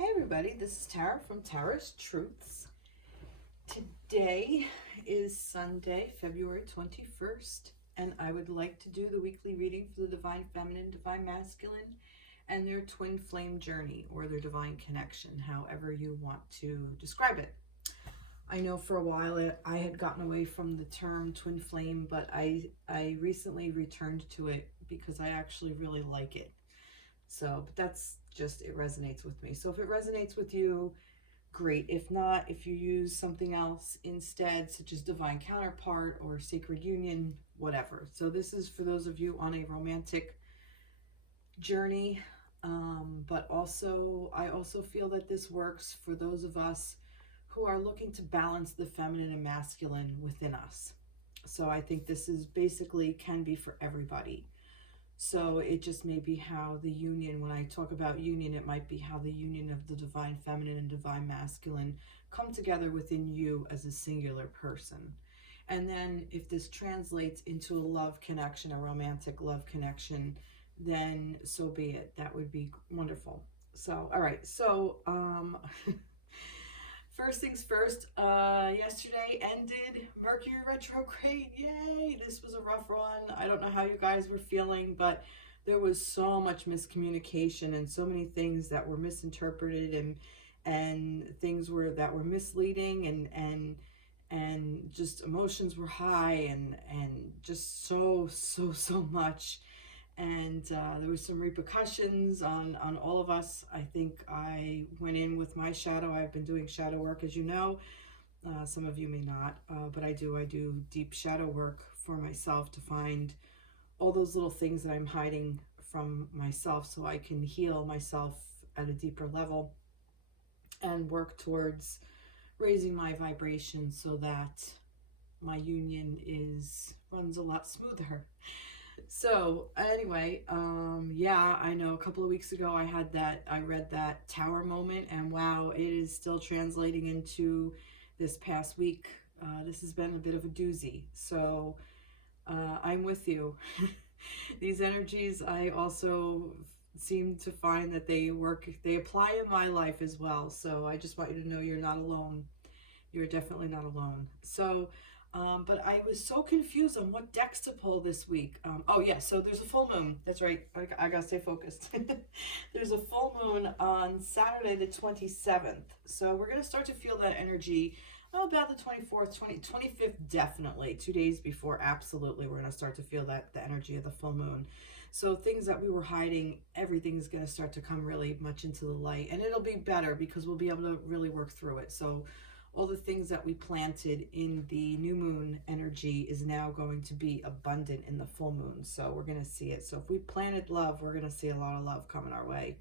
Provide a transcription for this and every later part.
Hey everybody, this is Tara from Tara's Truths. Today is Sunday, February 21st, and I would like to do the weekly reading for the Divine Feminine, Divine Masculine, and their twin flame journey, or their divine connection, however you want to describe it. I know for a while I had gotten away from the term twin flame, but I recently returned to it because I actually really like it. So, but that's just, it resonates with me. So if it resonates with you, great. If not, if you use something else instead, such as divine counterpart or sacred union, whatever. So this is for those of you on a romantic journey. But also, I also feel that this works for those of us who are looking to balance the feminine and masculine within us. So I think this is basically can be for everybody. So it just may be how the union, when I talk about union, it might be how the union of the divine feminine and divine masculine come together within you as a singular person. And then if this translates into a love connection, a romantic love connection, then so be it. That would be wonderful. So, all right. So, first things first, yesterday ended Mercury retrograde. Yay! This was a rough run. I don't know how you guys were feeling, but there was so much miscommunication and so many things that were misinterpreted and things that were misleading and just emotions were high and just so much. And there was some repercussions on all of us. I think I went in with my shadow. I've been doing shadow work, as you know. Some of you may not, but I do deep shadow work for myself to find all those little things that I'm hiding from myself so I can heal myself at a deeper level and work towards raising my vibration so that my union runs a lot smoother. So anyway, yeah, I know a couple of weeks ago I read that tower moment, and wow, it is still translating into this past week. This has been a bit of a doozy. So I'm with you. These energies, I also seem to find that they apply in my life as well. So I just want you to know you're not alone. You're definitely not alone. So but I was so confused on what decks to pull this week. Oh yeah, so there's a full moon. That's right. I gotta stay focused. There's a full moon on Saturday the 27th. So we're gonna start to feel that energy about the 24th, 25th, definitely. 2 days before, absolutely. We're gonna start to feel the energy of the full moon. So things that we were hiding, everything is gonna start to come really much into the light. And it'll be better because we'll be able to really work through it. So all the things that we planted in the new moon energy is now going to be abundant in the full moon. So we're going to see it. So if we planted love, we're going to see a lot of love coming our way,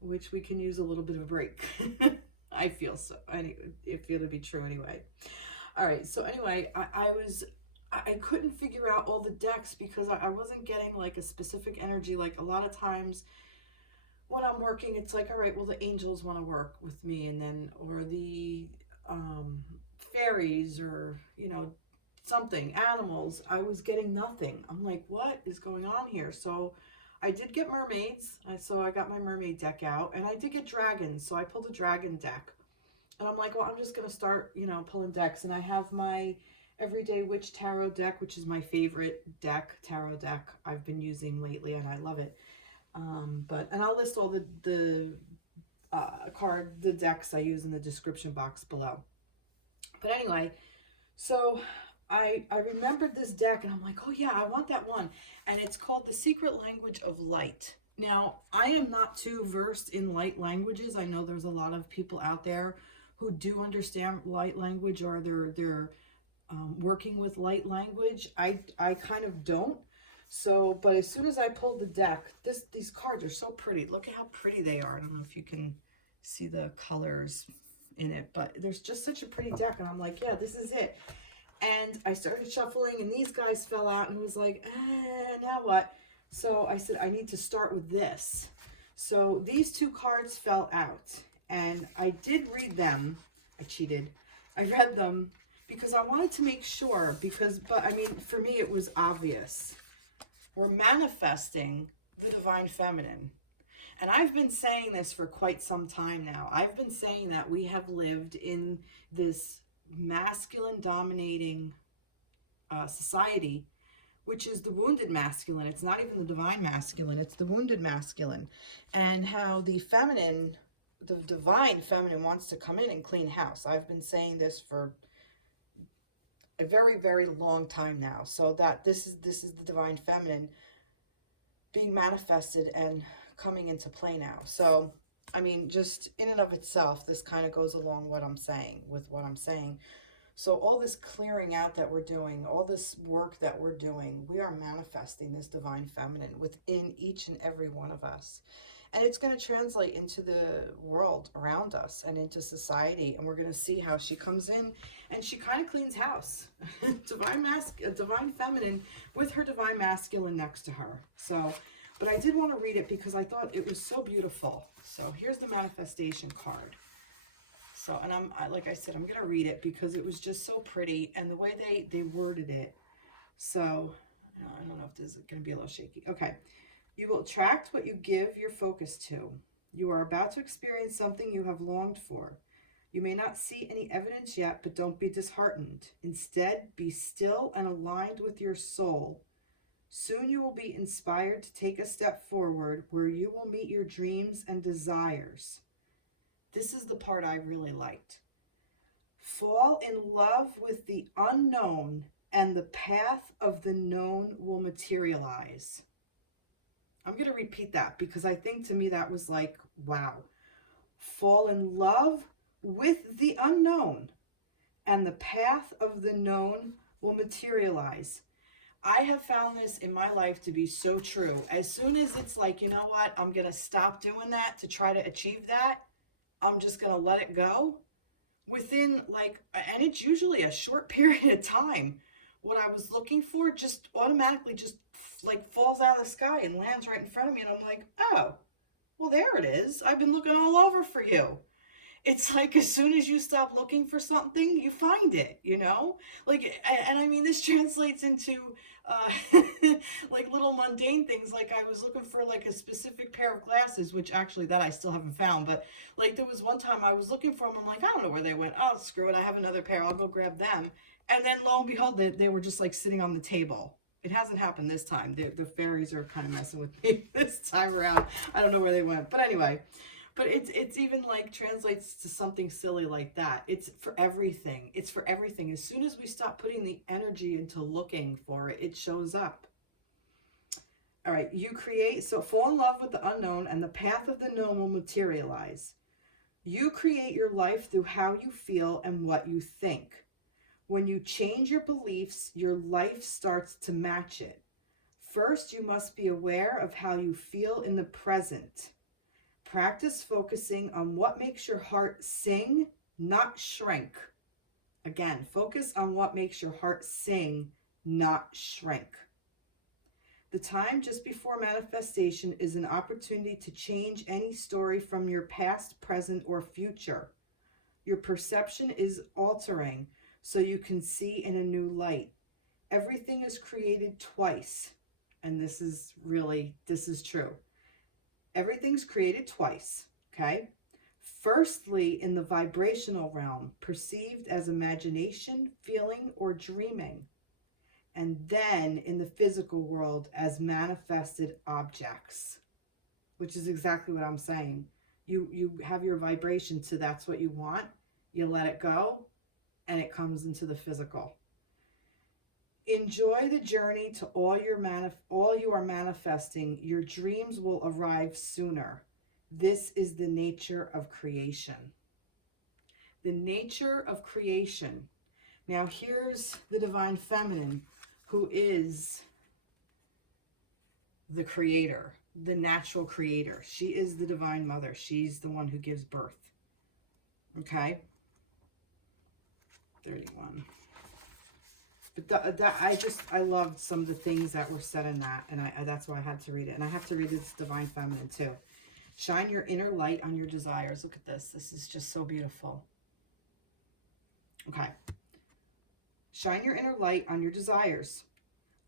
which we can use a little bit of a break. I feel so. I feel to be true anyway. All right. So anyway, I couldn't figure out all the decks because I wasn't getting like a specific energy. Like a lot of times when I'm working, it's like, all right, well, the angels want to work with me, and then, or the fairies, or something, animals. I was getting nothing. I'm like, what is going on here? So I did get mermaids, so I got my mermaid deck out, and I did get dragons, so I pulled a dragon deck, and I'm like, well, I'm just gonna start pulling decks. And I have my Everyday Witch tarot deck, which is my favorite tarot deck I've been using lately, and I love it. And I'll list all the decks I use in the description box below. But anyway, so I remembered this deck, and I'm like, oh yeah, I want that one. And it's called The Secret Language of Light. Now, I am not too versed in light languages. I know there's a lot of people out there who do understand light language, or they're working with light language. I kind of don't. So, but as soon as I pulled the deck, these cards are so pretty. Look at how pretty they are. I don't know if you can see the colors in it, but there's just such a pretty deck, and I'm like, yeah, this is it. And I started shuffling, and these guys fell out, and was like, now what? So I said, I need to start with this. So these two cards fell out, and I did read them. I cheated. I read them because I wanted to make sure, but I mean, for me, it was obvious. We're manifesting the divine feminine. And I've been saying this for quite some time now. I've been saying that we have lived in this masculine dominating society, which is the wounded masculine. It's not even the divine masculine, it's the wounded masculine. And how the feminine, the divine feminine wants to come in and clean house. I've been saying this for a very, very long time now. So that this is the divine feminine being manifested and coming into play now. So, I mean, just in and of itself, this kind of goes along with what I'm saying. So all this clearing out that we're doing, all this work that we're doing, we are manifesting this divine feminine within each and every one of us. And it's going to translate into the world around us and into society. And we're going to see how she comes in and she kind of cleans house. Divine feminine with her divine masculine next to her. So, but I did want to read it because I thought it was so beautiful. So here's the manifestation card. So, and like I said, I'm going to read it because it was just so pretty and the way they worded it. So, I don't know if this is going to be a little shaky. Okay. You will attract what you give your focus to. You are about to experience something you have longed for. You may not see any evidence yet, but don't be disheartened. Instead, be still and aligned with your soul. Soon you will be inspired to take a step forward where you will meet your dreams and desires. This is the part I really liked. Fall in love with the unknown, and the path of the known will materialize. I'm going to repeat that because I think to me that was like, wow. Fall in love with the unknown, and the path of the known will materialize. I have found this in my life to be so true. As soon as it's like, you know what, I'm going to stop doing that to try to achieve that. I'm just going to let it go. Within and it's usually a short period of time. What I was looking for just automatically just falls out of the sky and lands right in front of me. And I'm like, oh, well, there it is. I've been looking all over for you. It's like as soon as you stop looking for something, you find it, you know? And I mean, this translates into little mundane things. Like I was looking for a specific pair of glasses, which actually that I still haven't found. But there was one time I was looking for them. I'm like, I don't know where they went. Oh, screw it. I have another pair. I'll go grab them. And then lo and behold, they were just sitting on the table. It hasn't happened this time. The fairies are kind of messing with me this time around. I don't know where they went. But anyway. But it's even translates to something silly like that. It's for everything. It's for everything. As soon as we stop putting the energy into looking for it, it shows up. All right, so fall in love with the unknown, and the path of the known will materialize. You create your life through how you feel and what you think. When you change your beliefs, your life starts to match it. First, you must be aware of how you feel in the present. Practice focusing on what makes your heart sing, not shrink. Again, focus on what makes your heart sing, not shrink. The time just before manifestation is an opportunity to change any story from your past, present, or future. Your perception is altering so you can see in a new light. Everything is created twice. And this is true. Everything's created twice, okay? Firstly, in the vibrational realm, perceived as imagination, feeling, or dreaming. And then in the physical world as manifested objects, which is exactly what I'm saying. You have your vibration, so that's what you want. You let it go, and it comes into the physical. Enjoy the journey to all you are manifesting. Your dreams will arrive sooner. This is the nature of creation. The nature of creation. Now here's the divine feminine, who is the creator, the natural creator. She is the divine mother. She's the one who gives birth. Okay? 31. But I loved some of the things that were said in that, and that's why I had to read it. And I have to read this divine feminine too. Shine your inner light on your desires. Look at this. This is just so beautiful. Okay. Shine your inner light on your desires.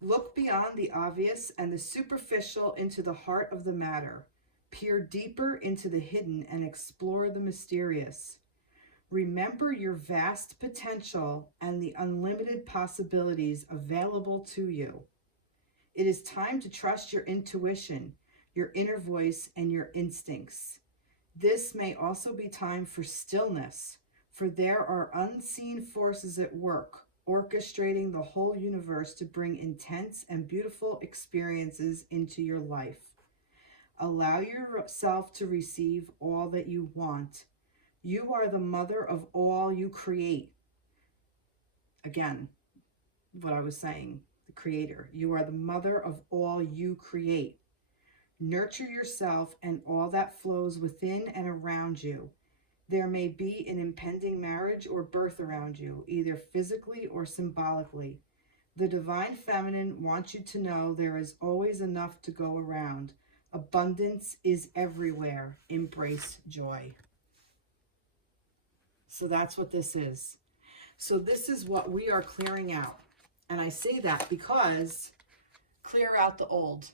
Look beyond the obvious and the superficial into the heart of the matter. Peer deeper into the hidden and explore the mysterious. Remember your vast potential and the unlimited possibilities available to you. It is time to trust your intuition, your inner voice, and your instincts. This may also be time for stillness, for there are unseen forces at work, orchestrating the whole universe to bring intense and beautiful experiences into your life. Allow yourself to receive all that you want. You are the mother of all you create. Again, what I was saying, the creator. You are the mother of all you create. Nurture yourself and all that flows within and around you. There may be an impending marriage or birth around you, either physically or symbolically. The divine feminine wants you to know there is always enough to go around. Abundance is everywhere. Embrace joy. So that's what this is. So this is what we are clearing out. And I say that because clear out the old.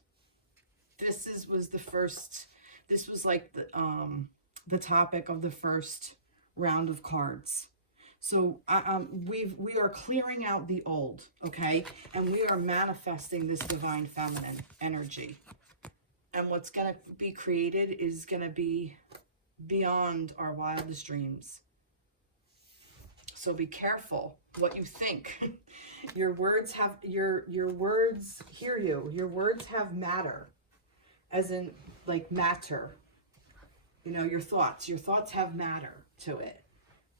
This was the first, this was like the topic of the first round of cards. So we are clearing out the old, okay? And we are manifesting this divine feminine energy. And what's going to be created is going to be beyond our wildest dreams. So be careful what you think. Your words have, your words hear you. Your words have matter, as in like matter. You know, your thoughts have matter to it.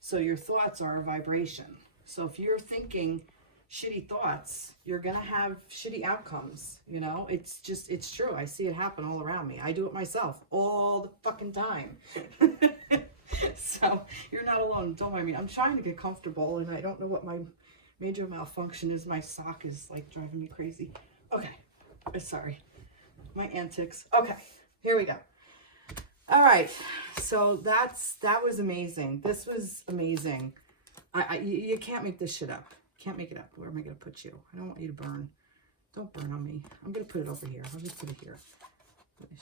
So your thoughts are a vibration. So if you're thinking shitty thoughts, you're going to have shitty outcomes. You know, it's true. I see it happen all around me. I do it myself all the fucking time. So you're not alone. Don't mind me. I'm trying to get comfortable and I don't know what my major malfunction is. My sock is like driving me crazy. Okay. Sorry. My antics. Okay. Here we go. All right. So that was amazing. This was amazing. You can't make this shit up. Can't make it up. Where am I going to put you? I don't want you to burn. Don't burn on me. I'm going to put it over here. I'll just put it here.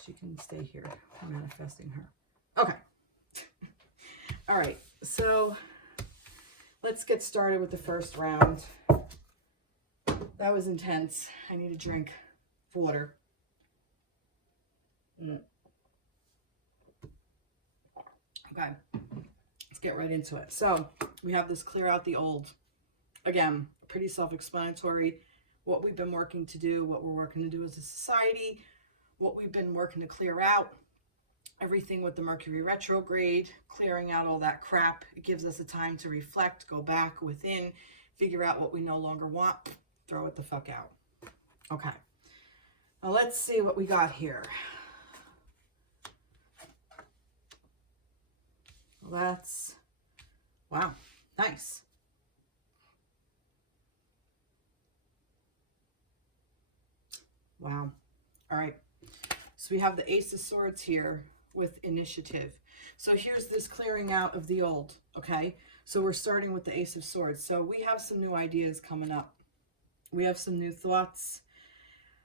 She can stay here. I'm manifesting her. Okay. All right. So let's get started with the first round. That was intense. I need a drink of water. Okay. Let's get right into it. So we have this clear out the old. Again, pretty self-explanatory. What we've been working to do, what we're working to do as a society, what we've been working to clear out. Everything with the Mercury retrograde, clearing out all that crap. It gives us a time to reflect, go back within, figure out what we no longer want, throw it the fuck out. Okay. Now let's see what we got here. That's, wow, nice. Wow. All right. So we have the Ace of Swords here with initiative. So here's this clearing out of the old, okay? So we're starting with the Ace of Swords. So we have some new ideas coming up. We have some new thoughts,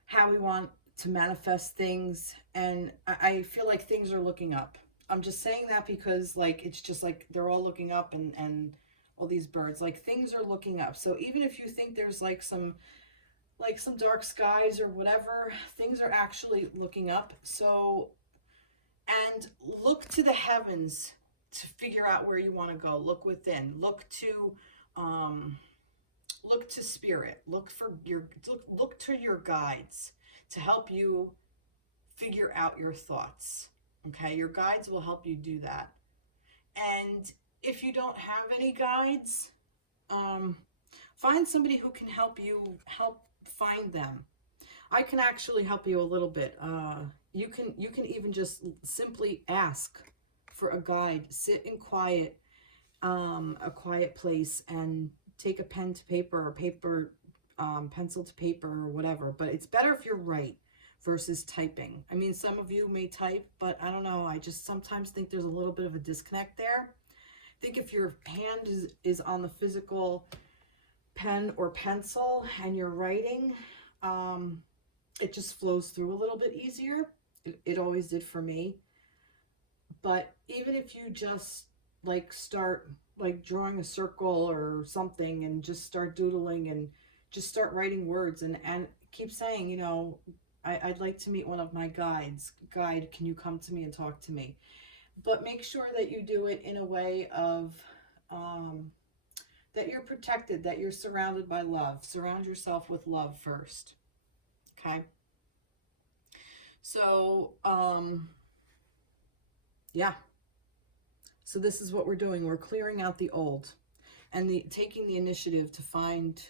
how we want to manifest things. And I feel like things are looking up. I'm just saying that because like, it's just like, they're all looking up and all these birds, like things are looking up. So even if you think there's like some dark skies or whatever, things are actually looking up. So, and look to the heavens to figure out where you want to go. Look within, look to spirit, look to your guides to help you figure out your thoughts. Okay. Your guides will help you do that. And if you don't have any guides, find somebody who can help find them. I can actually help you a little bit. You can even just simply ask for a guide. Sit in a quiet place and take a pen to paper or pencil to paper or whatever. But it's better if you're right versus typing. I mean, some of you may type, but I don't know. I just sometimes think there's a little bit of a disconnect there. I think if your hand is on the physical pen or pencil and you're writing, it just flows through a little bit easier. It always did for me. But even if you just like start like drawing a circle or something and just start doodling and just start writing words and keep saying, you know, I'd like to meet one of my guides. Guide, can you come to me and talk to me? But make sure that you do it in a way of um, that you're protected, that you're surrounded by love. Surround yourself with love first. Okay? So, yeah. So this is what we're doing. We're clearing out the old and taking the initiative to find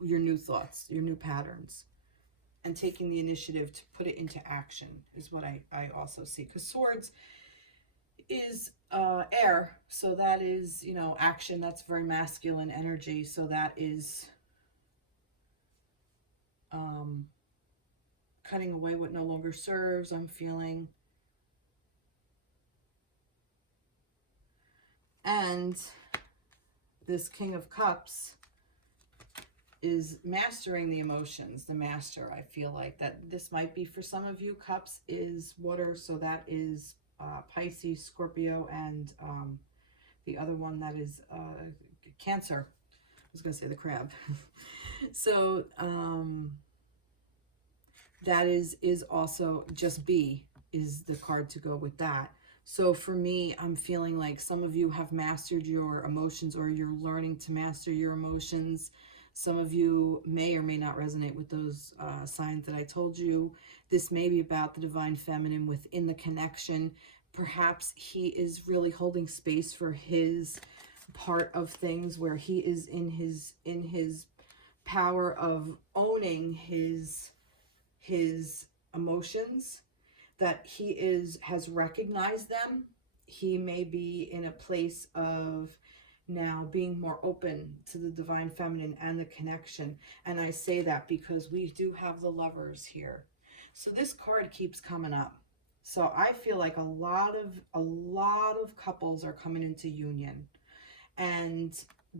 your new thoughts, your new patterns, and taking the initiative to put it into action is what I also see. Because swords is air, so that is, you know, action. That's very masculine energy. So that is cutting away what no longer serves, I'm feeling. And this King of Cups is mastering the emotions, the master. I feel like that this might be for some of you. Cups is water, so that is Pisces, Scorpio, and the other one that is Cancer. I was going to say the crab. So that is also just B is the card to go with that. So for me, I'm feeling like some of you have mastered your emotions, or you're learning to master your emotions. Some of you may or may not resonate with those signs that I told you. This may be about the divine feminine within the connection. Perhaps he is really holding space for his part of things, where he is in his power of owning his emotions, that he has recognized them. He may be in a place of now being more open to the divine feminine and the connection. And I say that because we do have the Lovers here. So this card keeps coming up. So I feel like a lot of couples are coming into union. And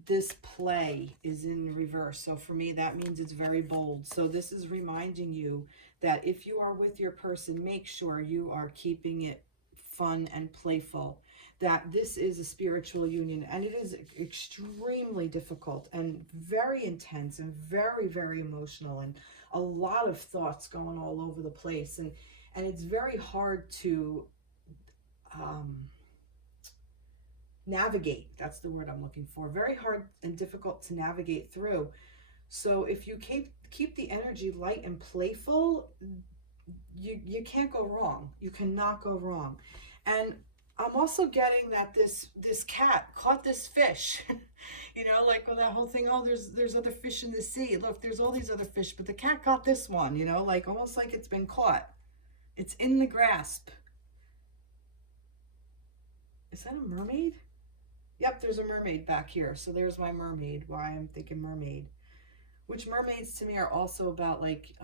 this play is in reverse. So for me, that means it's very bold. So this is reminding you that if you are with your person, make sure you are keeping it fun and playful. That this is a spiritual union, and it is extremely difficult and very intense and very, very emotional, and a lot of thoughts going all over the place. And it's very hard to navigate. That's the word I'm looking for. Very hard and difficult to navigate through. So if you keep the energy light and playful, you can't go wrong. You cannot go wrong. And I'm also getting that this cat caught this fish. You know, like with that whole thing, oh, there's other fish in the sea. Look, there's all these other fish, but the cat got this one, you know, like almost like it's been caught. It's in the grasp. Is that a mermaid? Yep, there's a mermaid back here. So there's my mermaid, why I'm thinking mermaid. Which mermaids to me are also about like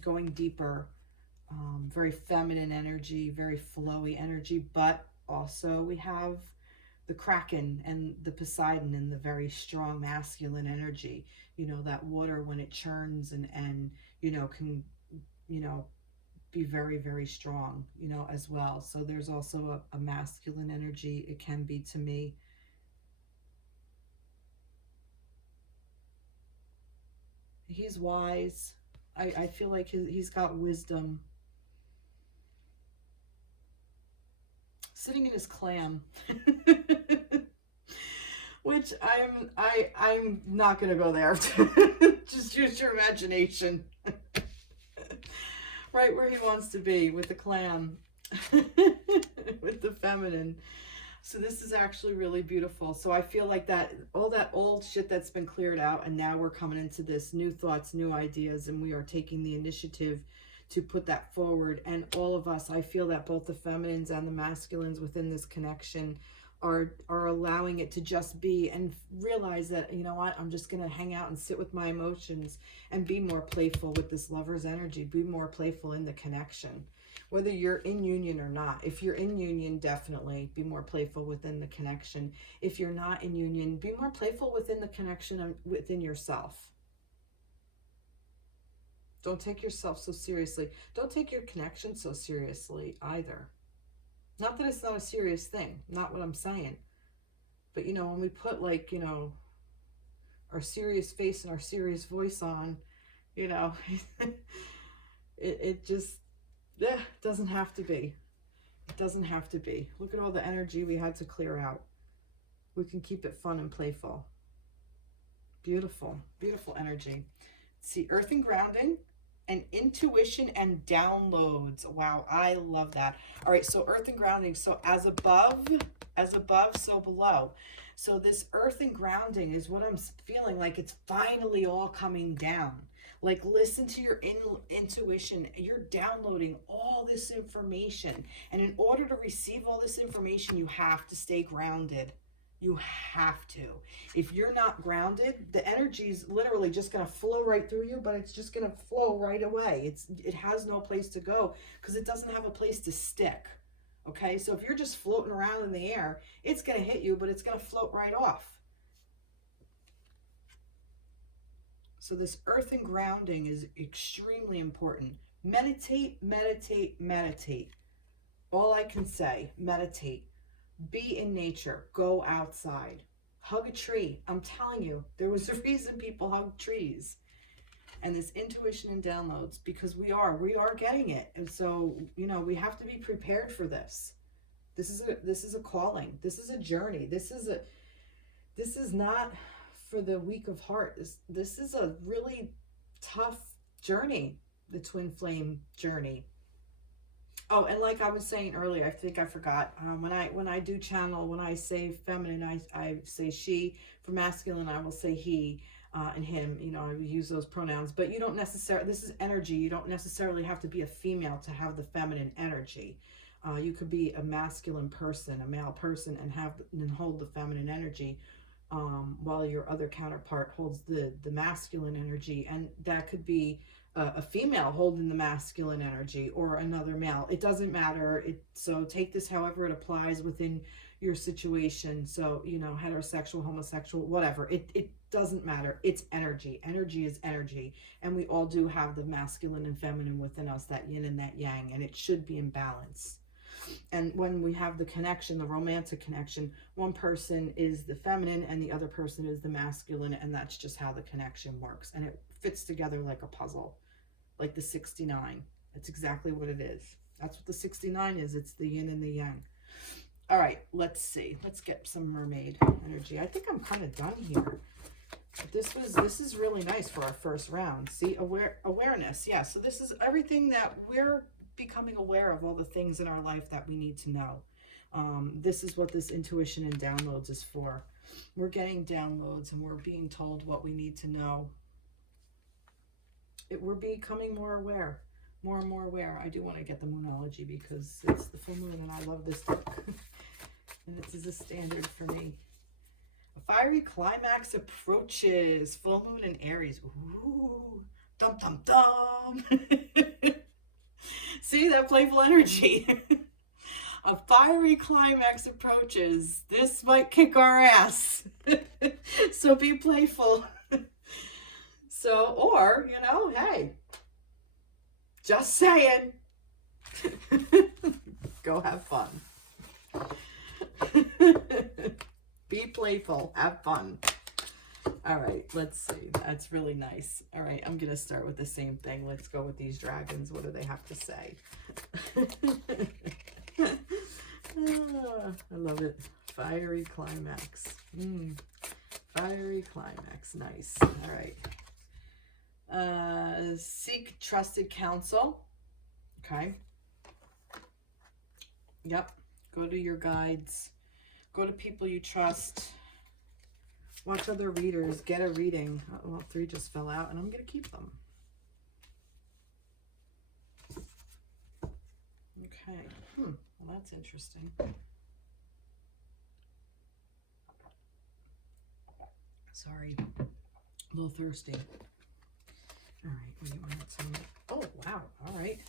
going deeper, very feminine energy, very flowy energy. But also we have the Kraken and the Poseidon and the very strong masculine energy. You know, that water when it churns and you know, can, you know, be very, very strong, you know, as well. So there's also a masculine energy, it can be to me. He's wise. I feel like he's got wisdom. Sitting in his clam. Which I'm not gonna go there. Just use your imagination. Right where he wants to be, with the clam. With the feminine. So this is actually really beautiful. So I feel like that all that old shit that's been cleared out, and now we're coming into this new thoughts, new ideas, and we are taking the initiative to put that forward. And all of us, I feel that both the feminines and the masculines within this connection are allowing it to just be, and realize that, you know what, I'm just going to hang out and sit with my emotions and be more playful with this Lover's energy, be more playful in the connection. Whether you're in union or not. If you're in union, definitely be more playful within the connection. If you're not in union, be more playful within the connection and within yourself. Don't take yourself so seriously. Don't take your connection so seriously either. Not that it's not a serious thing. Not what I'm saying. But, you know, when we put, like, you know, our serious face and our serious voice on, you know, it just doesn't have to be. It doesn't have to be. Look at all the energy we had to clear out. We can keep it fun and playful. Beautiful, beautiful energy. See, earth and grounding and intuition and downloads. Wow, I love that. All right, so earth and grounding. So as above, so below. So this earth and grounding is what I'm feeling like it's finally all coming down. Like, listen to your intuition. You're downloading all this information. And in order to receive all this information, you have to stay grounded. You have to. If you're not grounded, the energy is literally just going to flow right through you, but it's just going to flow right away. It has no place to go because it doesn't have a place to stick. Okay, so if you're just floating around in the air, it's going to hit you, but it's going to float right off. So this earth and grounding is extremely important. Meditate, meditate, meditate. All I can say, meditate. Be in nature. Go outside. Hug a tree. I'm telling you, there was a reason people hug trees. And this intuition and downloads, because we are getting it. And so, you know, we have to be prepared for this. This is a calling. This is a journey. This is not for the weak of heart. This is a really tough journey, the twin flame journey. Oh, and like I was saying earlier, I think I forgot, when I do channel, when I say feminine, I say she. For masculine, I will say he and him. You know, I use those pronouns. But you don't necessarily, this is energy. You don't necessarily have to be a female to have the feminine energy. You could be a masculine person, a male person, and hold the feminine energy, while your other counterpart holds the masculine energy. And that could be a female holding the masculine energy, or another male. It doesn't matter. So take this however it applies within your situation. So, you know, heterosexual, homosexual, whatever. It doesn't matter. It's energy. Energy is energy. And we all do have the masculine and feminine within us, that yin and that yang, and it should be in balance. And when we have the connection, the romantic connection, one person is the feminine and the other person is the masculine, and that's just how the connection works. And it fits together like a puzzle, like the 69. That's exactly what it is. That's what the 69 is. It's the yin and the yang. All right, let's see. Let's get some mermaid energy. I think I'm kind of done here. This is really nice for our first round. See, awareness. Yeah, so this is everything that we're becoming aware of, all the things in our life that we need to know. This is what this intuition and downloads is for. We're getting downloads and we're being told what we need to know. We're becoming more aware, more and more aware. I do want to get the Moonology because it's the full moon and I love this book. And this is a standard for me. A fiery climax approaches. Full moon in Aries. Ooh, dum dum dum. See that playful energy? A fiery climax approaches. This might kick our ass. So be playful. So, or, you know, hey, just saying. Go have fun. Be playful. Have fun. All right, let's see. That's really nice. All right, I'm going to start with the same thing. Let's go with these dragons. What do they have to say? I love it. Fiery climax. Fiery climax. Nice. All right. Seek trusted counsel. Okay. Yep. Go to your guides. Go to people you trust. Watch other readers. Get a reading. Oh, well, 3 just fell out, and I'm going to keep them. Okay. Well, that's interesting. Sorry. A little thirsty. All right. What do you want to tell me? Oh, wow. All right.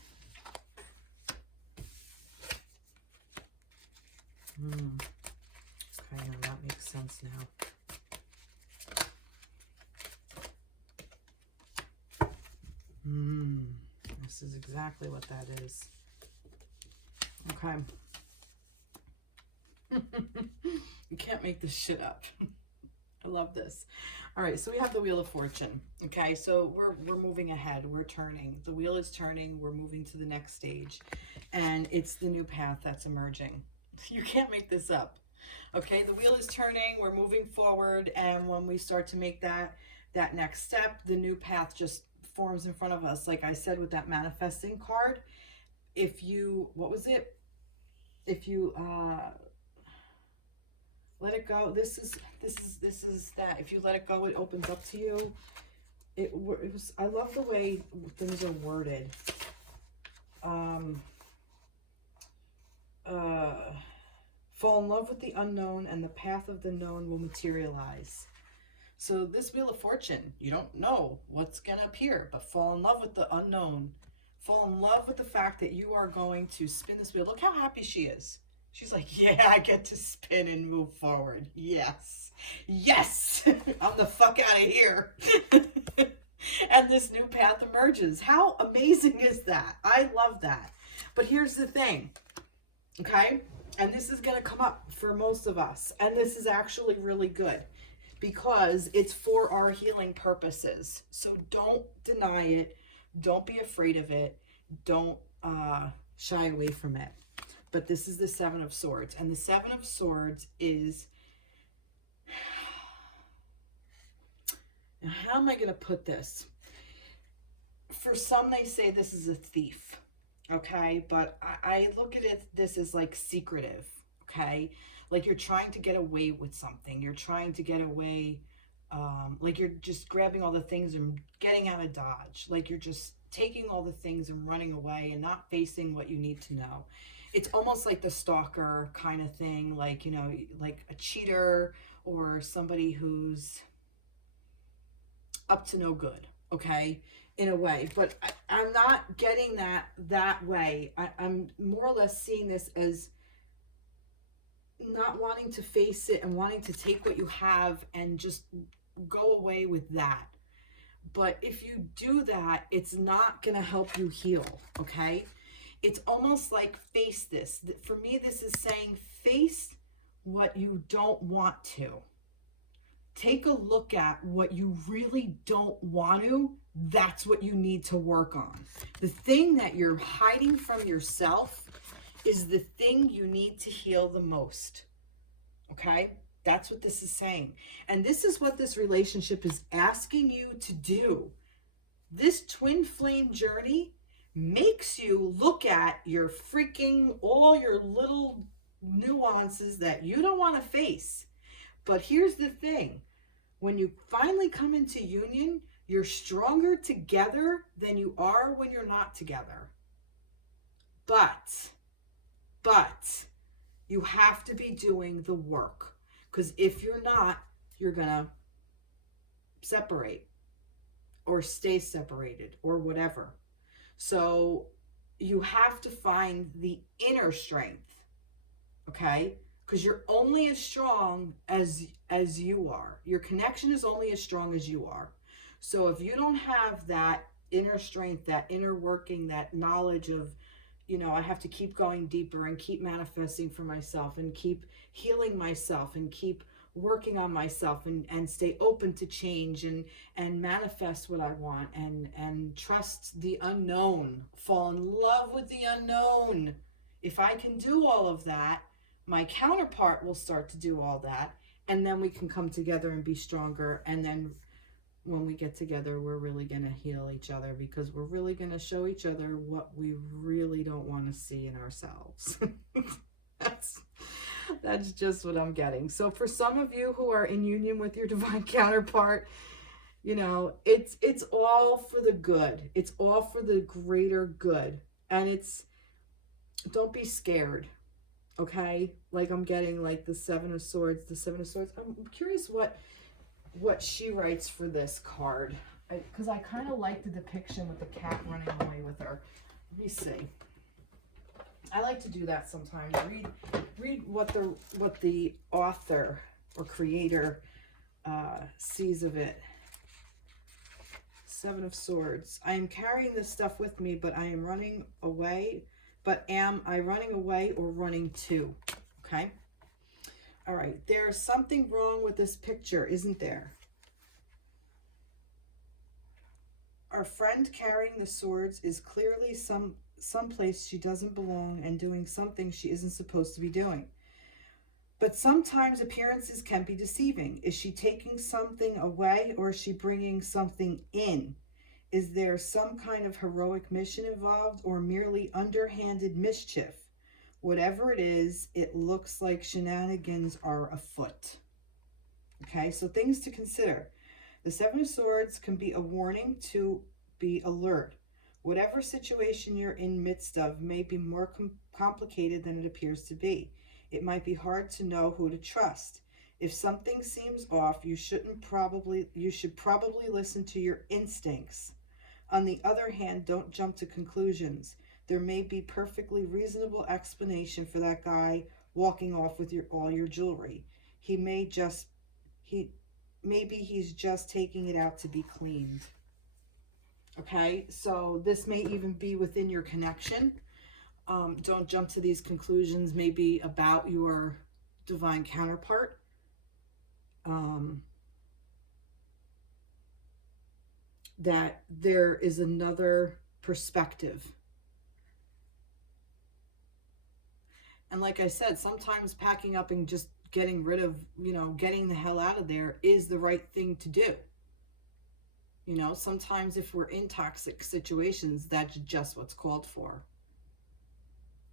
Okay, now that makes sense now. This is exactly what that is. Okay. You can't make this shit up. I love this. All right, so we have the Wheel of Fortune. Okay, so we're moving ahead. We're turning. The wheel is turning. We're moving to the next stage. And it's the new path that's emerging. You can't make this up. Okay, the wheel is turning. We're moving forward. And when we start to make that next step, the new path just forms in front of us. Like I said with that manifesting card, if you, what was it? If you let it go, this is that. If you let it go, it opens up to you. It was, I love the way things are worded. Fall in love with the unknown, and the path of the known will materialize. So this Wheel of Fortune, you don't know what's going to appear, but fall in love with the unknown. Fall in love with the fact that you are going to spin this wheel. Look how happy she is. She's like, yeah, I get to spin and move forward. Yes. Yes. I'm the fuck out of here. And this new path emerges. How amazing is that? I love that. But here's the thing. Okay? And this is going to come up for most of us. And this is actually really good because it's for our healing purposes. So don't deny it. Don't be afraid of it. Don't shy away from it. But this is the Seven of Swords. And the Seven of Swords is... Now, how am I going to put this? For some, they say this is a thief. Okay? But I look at it, this is like secretive. Okay? Like you're trying to get away with something. You're trying to get away... like you're just grabbing all the things and getting out of Dodge. Like you're just taking all the things and running away and not facing what you need to know. It's almost like the stalker kind of thing, like, you know, like a cheater or somebody who's up to no good, okay, in a way. But I'm not getting that way. I'm more or less seeing this as not wanting to face it and wanting to take what you have and just go away with that. But if you do that, it's not going to help you heal, okay? It's almost like face this. For me, this is saying face what you don't want to. Take a look at what you really don't want to. That's what you need to work on. The thing that you're hiding from yourself is the thing you need to heal the most, okay? That's what this is saying. And this is what this relationship is asking you to do. This twin flame journey makes you look at your freaking, all your little nuances that you don't want to face. But here's the thing. When you finally come into union, you're stronger together than you are when you're not together. But you have to be doing the work. Because if you're not, you're going to separate or stay separated or whatever. So you have to find the inner strength, okay? Because you're only as strong as you are. Your connection is only as strong as you are. So if you don't have that inner strength, that inner working, that knowledge of, you know, I have to keep going deeper and keep manifesting for myself and keep healing myself and keep working on myself and stay open to change and manifest what I want and trust the unknown, fall in love with the unknown. If I can do all of that, my counterpart will start to do all that, and then we can come together and be stronger. And then when we get together, we're really going to heal each other because we're really going to show each other what we really don't want to see in ourselves. That's just what I'm getting. So for some of you who are in union with your divine counterpart, you know, it's all for the good. It's all for the greater good. And don't be scared. Okay? Like I'm getting like the Seven of Swords, I'm curious what she writes for this card, because I kind of like the depiction with the cat running away with her. Let me see. I like to do that sometimes. Read what the author or creator sees of it. Seven of Swords. I am carrying this stuff with me, but I am running away. But am I running away or running to? Okay. All right. There's something wrong with this picture, isn't there? Our friend carrying the swords is clearly someplace she doesn't belong and doing something she isn't supposed to be doing. But sometimes appearances can be deceiving. Is she taking something away or is she bringing something in? Is there some kind of heroic mission involved or merely underhanded mischief? Whatever it is, it looks like shenanigans are afoot. Okay, so things to consider. The Seven of Swords can be a warning to be alert. Whatever situation you're in midst of may be more complicated than it appears to be. It might be hard to know who to trust. If something seems off, you should probably listen to your instincts. On the other hand, don't jump to conclusions. There may be perfectly reasonable explanation for that guy walking off with all your jewelry. Maybe he's just taking it out to be cleaned. Okay, so this may even be within your connection. Don't jump to these conclusions, maybe about your divine counterpart. That there is another perspective. And like I said, sometimes packing up and just getting rid of, getting the hell out of there is the right thing to do. Sometimes if we're in toxic situations, that's just what's called for.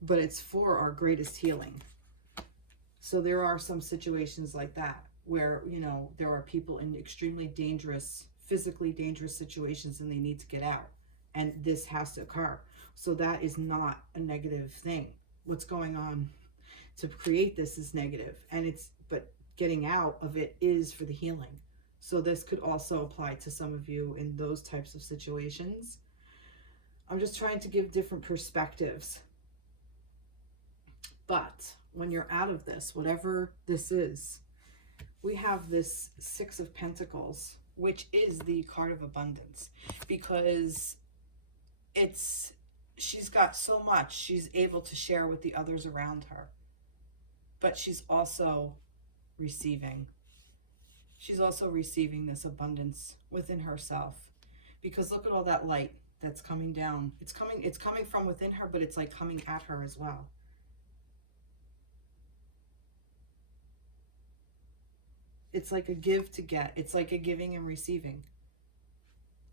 But it's for our greatest healing. So there are some situations like that where, there are people in extremely dangerous, physically dangerous situations and they need to get out. And this has to occur. So that is not a negative thing. What's going on to create this is negative. But getting out of it is for the healing. So this could also apply to some of you in those types of situations. I'm just trying to give different perspectives. But when you're out of this, whatever this is, we have this Six of Pentacles, which is the card of abundance, because she's got so much she's able to share with the others around her, but she's also receiving. She's also receiving this abundance within herself, because look at all that light that's coming down. It's coming from within her, but it's like coming at her as well. It's like a give to get. It's like a giving and receiving.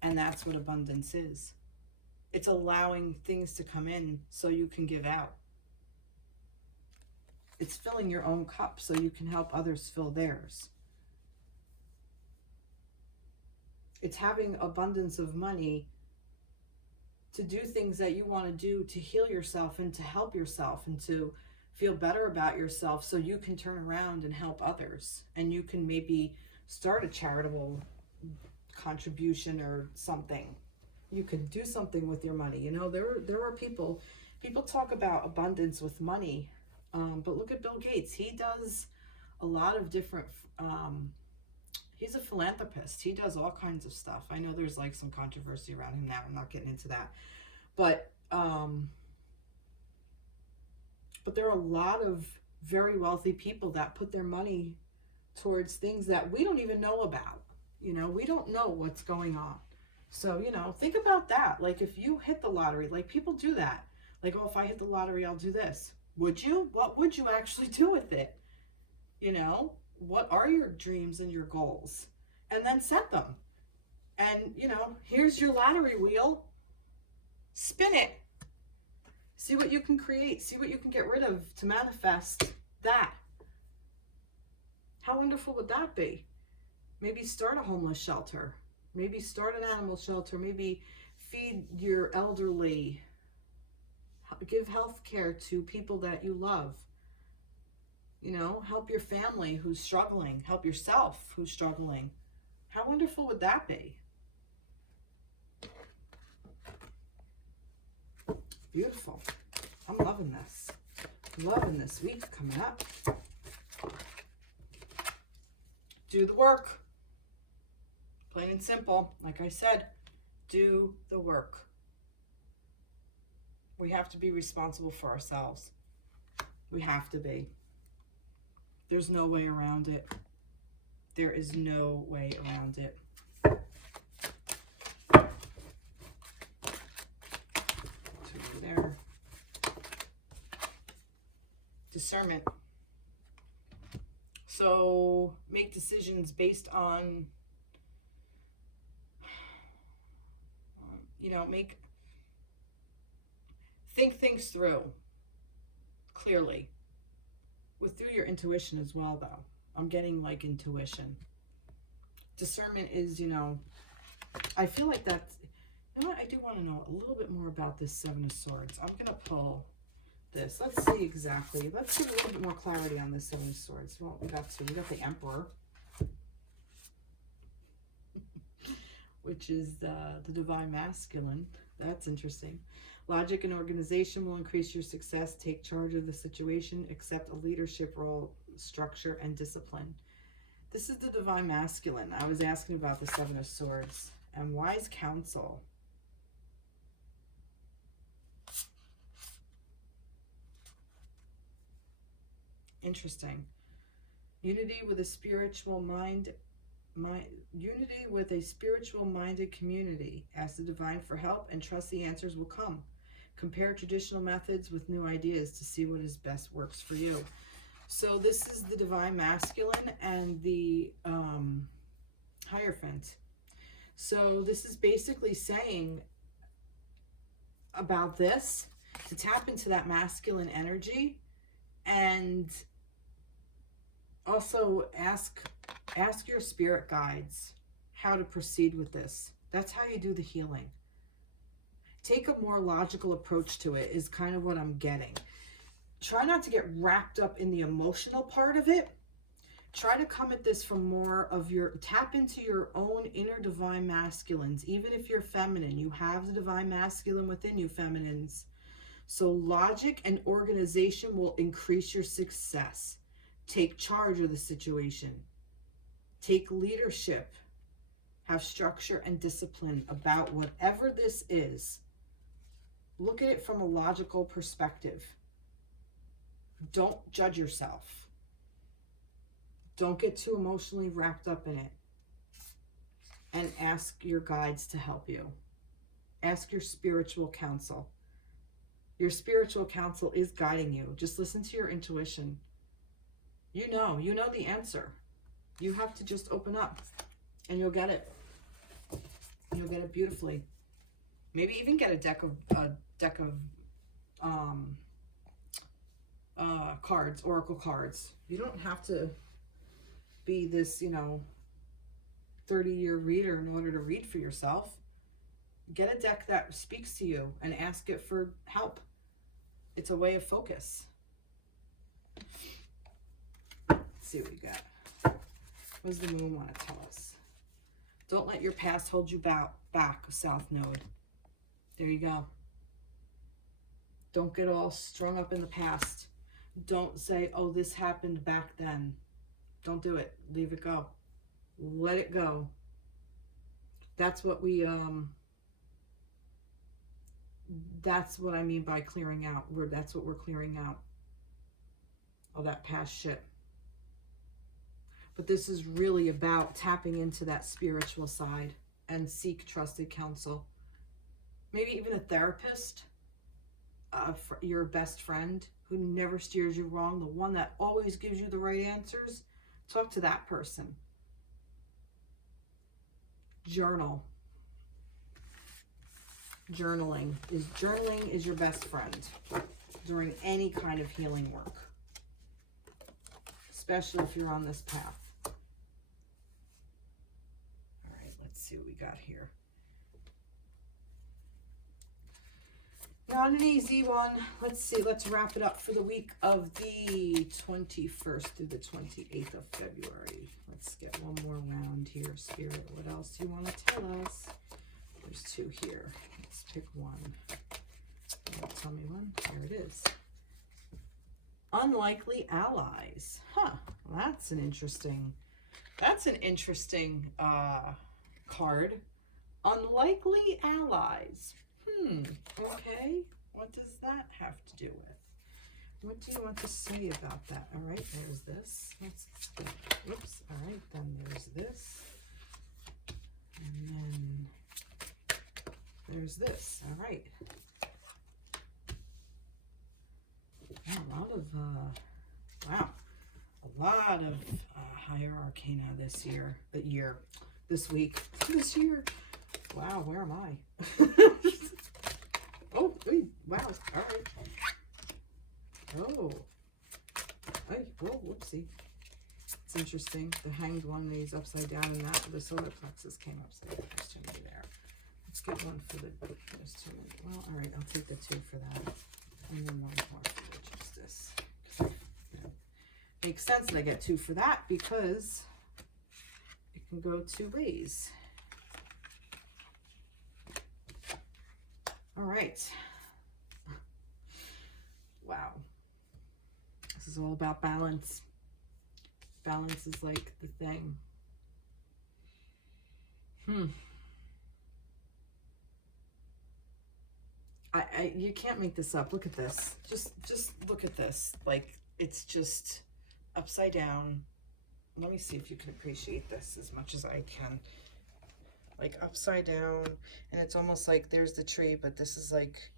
And that's what abundance is. It's allowing things to come in so you can give out. It's filling your own cup so you can help others fill theirs. It's having abundance of money to do things that you want to do to heal yourself and to help yourself and to feel better about yourself so you can turn around and help others. And you can maybe start a charitable contribution or something. You can do something with your money. There are people talk about abundance with money, but look at Bill Gates. He does a lot of different, he's a philanthropist. He does all kinds of stuff. I know there's like some controversy around him now. I'm not getting into that. But there are a lot of very wealthy people that put their money towards things that we don't even know about. We don't know what's going on. So, think about that. Like if you hit the lottery, like people do that. Like, oh, if I hit the lottery, I'll do this. Would you? What would you actually do with it? What are your dreams and your goals? And then set them. And, here's your lottery wheel. Spin it. See what you can create. See what you can get rid of to manifest that. How wonderful would that be? Maybe start a homeless shelter. Maybe start an animal shelter. Maybe feed your elderly. Give health care to people that you love. Help your family who's struggling. Help yourself who's struggling. How wonderful would that be? Beautiful. I'm loving this. Loving this week coming up. Do the work. Plain and simple. Like I said, Do the work. We have to be responsible for ourselves. We have to be. There's no way around it. There is no way around it. There. Discernment. So make decisions based on, think things through clearly. Through your intuition as well, though. I'm getting like intuition. Discernment is, I feel like that's, I do want to know a little bit more about this Seven of Swords. I'm going to pull this. Let's see exactly. Let's get a little bit more clarity on this Seven of Swords. Well, we got the Emperor, which is the Divine Masculine. That's interesting. Logic and organization will increase your success. Take charge of the situation. Accept a leadership role, structure, and discipline. This is the Divine Masculine. I was asking about the Seven of Swords. And wise counsel. Interesting. Unity with a spiritual unity with a spiritual-minded community. Ask the divine for help and trust the answers will come. Compare traditional methods with new ideas to see what is best works for you. So this is the Divine Masculine and the Hierophant. So this is basically saying about this, to tap into that masculine energy, and also ask your spirit guides how to proceed with this. That's how you do the healing. Take a more logical approach to it is kind of what I'm getting. Try not to get wrapped up in the emotional part of it. Try to come at this from more of tap into your own inner divine masculines. Even if you're feminine, you have the divine masculine within you, feminines. So logic and organization will increase your success. Take charge of the situation. Take leadership. Have structure and discipline about whatever this is. Look at it from a logical perspective. Don't judge yourself. Don't get too emotionally wrapped up in it. And ask your guides to help you. Ask your spiritual counsel. Your spiritual counsel is guiding you. Just listen to your intuition. You know the answer. You have to just open up and you'll get it. You'll get it beautifully. Maybe even get a deck of cards, oracle cards. You don't have to be this, 30-year reader in order to read for yourself. Get a deck that speaks to you and ask it for help. It's a way of focus. Let's see what we got. What does the moon want to tell us? Don't let your past hold you back, South Node. There you go. Don't get all strung up in the past. Don't say, oh, this happened back then. Don't do it. Leave it go. Let it go. That's what that's what I mean by clearing out. That's what we're clearing out. All that past shit. But this is really about tapping into that spiritual side and seek trusted counsel. Maybe even a therapist, your best friend who never steers you wrong, the one that always gives you the right answers. Talk to that person. Journal. Journaling is your best friend during any kind of healing work, especially if you're on this path. All right, let's see what we got here. Not an easy one. Let's see. Let's wrap it up for the week of the 21st through the 28th of February. Let's get one more round here, Spirit. What else do you want to tell us? There's two here. Let's pick one. Tell me one. Here it is. Unlikely allies. Huh. Well, that's an interesting card. Unlikely allies. Okay. What does that have to do with? What do you want to say about that? All right, there's this. Oops. All right, then there's this. And then there's this. All right. Yeah, a lot of, wow. A lot of higher arcana this week. Wow, where am I? Oh, wow, all right. Oh, whoa, whoopsie. It's interesting. The hanged one is upside down, and that the solar plexus came upside down. There's too many there. Let's get one for there's too many. Well, all right, I'll take the 2 for that. And then 1 more for the justice. Makes sense that I get 2 for that because it can go 2 ways. All right. Wow. This is all about balance. Balance is like the thing. You can't make this up. Look at this. Just look at this. Like, it's just upside down. Let me see if you can appreciate this as much as I can. Like upside down, and it's almost like there's the tree, but this is like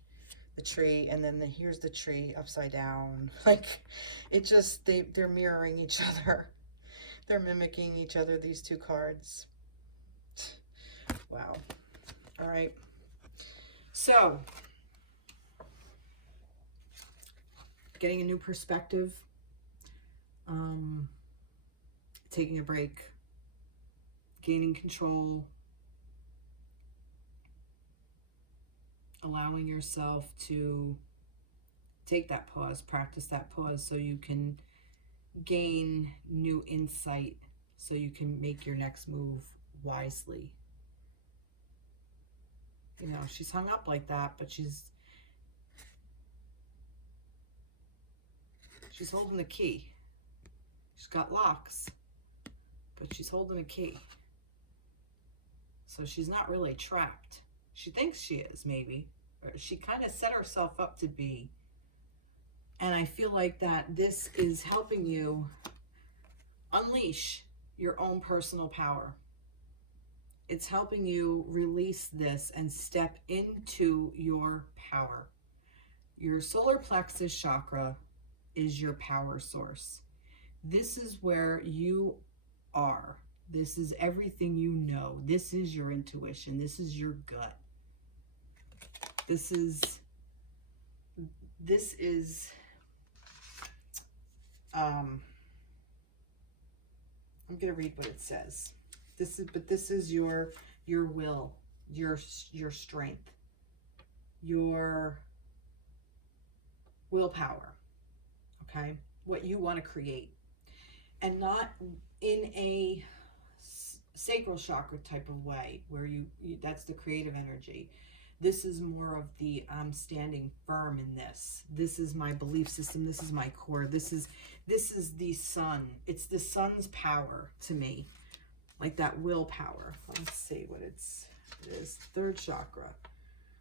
the tree, and then here's the tree upside down. Like, it just, they're mirroring each other. They're mimicking each other, these 2 cards. Wow. All right. So, getting a new perspective, taking a break, gaining control, allowing yourself to take that pause, practice that pause so you can gain new insight, so you can make your next move wisely. You know, she's hung up like that, but she's holding the key. She's got locks, but she's holding a key. So she's not really trapped. She thinks she is, maybe. Or she kind of set herself up to be. And I feel like that this is helping you unleash your own personal power. It's helping you release this and step into your power. Your solar plexus chakra is your power source. This is where you are. This is everything you know. This is your intuition. This is your gut. This is I'm going to read what it says. This is your will, your strength, your willpower. Okay? What you want to create. And not in a sacral chakra type of way where you that's the creative energy. This is more of the I'm standing firm in this. This is my belief system. This is my core. This is the sun. It's the sun's power to me. Like that willpower. Let's see what it is. 3rd chakra.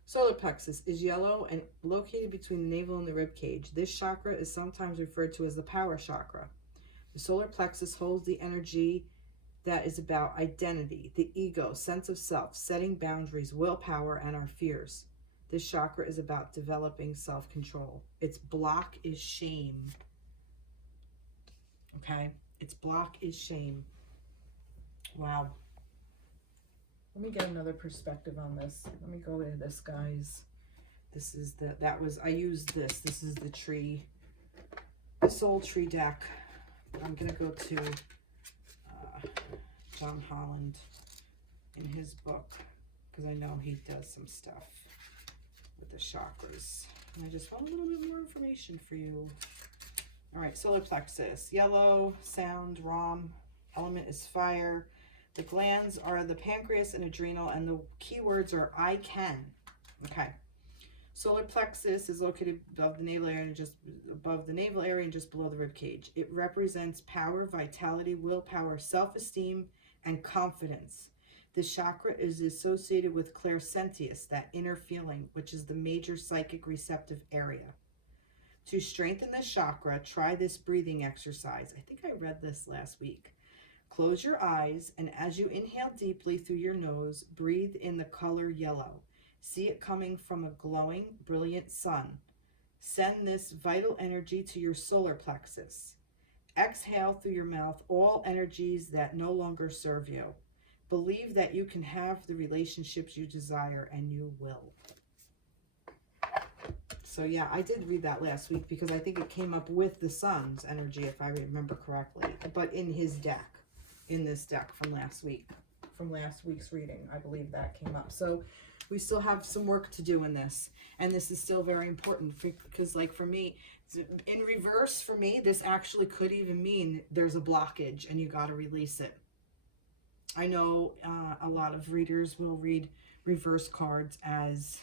Solar plexus is yellow and located between the navel and the rib cage. This chakra is sometimes referred to as the power chakra. The solar plexus holds the energy that is about identity, the ego, sense of self, setting boundaries, willpower, and our fears. This chakra is about developing self-control. Its block is shame. Okay? Its block is shame. Wow. Let me get another perspective on this. Let me go to this, guys. This is I used this. This is the tree, the soul tree deck. I'm going to go to John Holland in his book, because I know he does some stuff with the chakras. And I just want a little bit more information for you. All right, solar plexus, yellow, sound, Ram, element is fire. The glands are the pancreas and adrenal, and the keywords are I can. Okay. Solar plexus is located above the navel area and just above the navel area and just below the rib cage. It represents power, vitality, willpower, self-esteem, and confidence. This chakra is associated with clairsentience, that inner feeling, which is the major psychic receptive area. To strengthen the chakra, try this breathing exercise. I think I read this last week. Close your eyes, and as you inhale deeply through your nose, breathe in the color yellow. See it coming from a glowing, brilliant sun. Send this vital energy to your solar plexus. Exhale through your mouth all energies that no longer serve you. Believe that you can have the relationships you desire, and you will. So yeah, I did read that last week because I think it came up with the sun's energy, if I remember correctly, but in his deck, in this deck from last week, from last week's reading, I believe that came up. So we still have some work to do in this, and this is still very important because, like, for me, in reverse, for me, this actually could even mean there's a blockage and you got to release it. I know a lot of readers will read reverse cards as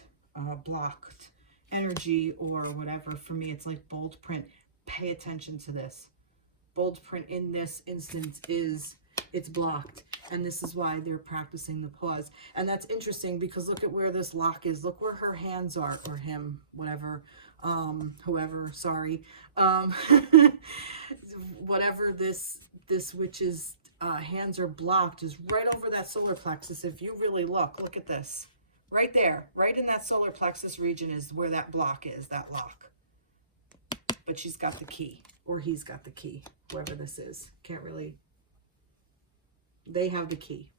blocked energy or whatever. For me, it's like bold print. Pay attention to this. Bold print in this instance is it's blocked, and this is why they're practicing the pause. And that's interesting because look at where this lock is. Look where her hands are, or him, whatever, whoever, sorry, whatever this witch's hands are blocked is right over that solar plexus. If you really look at this. Right there, right in that solar plexus region is where that block is, that lock. But she's got the key, or he's got the key, whoever this is. Can't really, they have the key.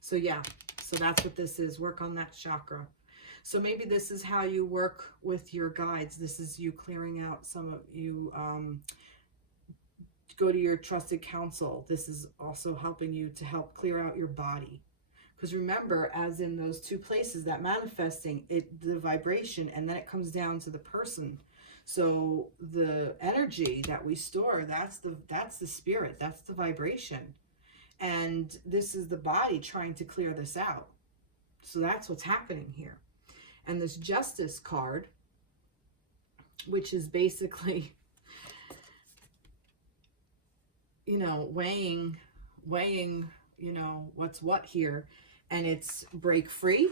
So yeah, so that's what this is. Work on that chakra. So maybe this is how you work with your guides. This is you clearing out some of you, go to your trusted counsel. This is also helping you to help clear out your body. Because remember, as in those two places, that manifesting, the vibration, and then it comes down to the person. So the energy that we store, that's the spirit, that's the vibration. And this is the body trying to clear this out. So that's what's happening here. And this Justice card, which is basically, you know, weighing, you know, what's what here. And it's break free